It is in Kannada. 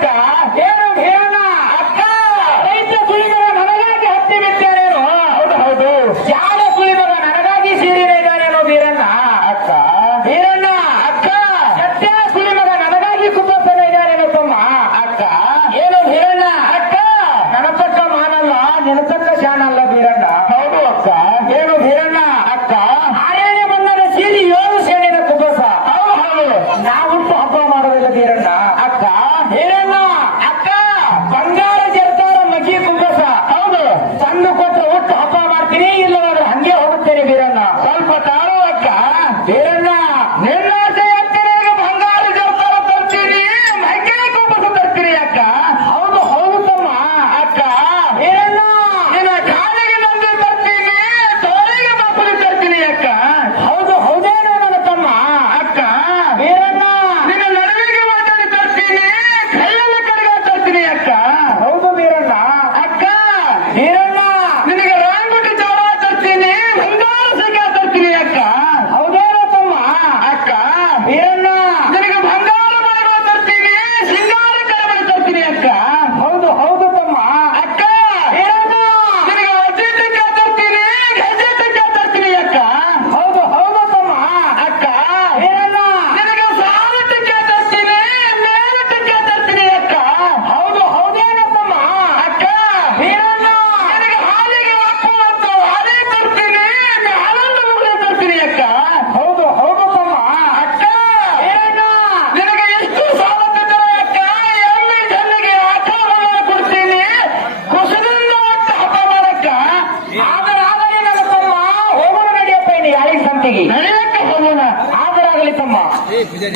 God. ಶಾಂತಿಗೆ ನಡೆಯಕ್ಕೆ ಹೋಗೋಣ. ಆದರಾಗಲಿ ತಮ್ಮ.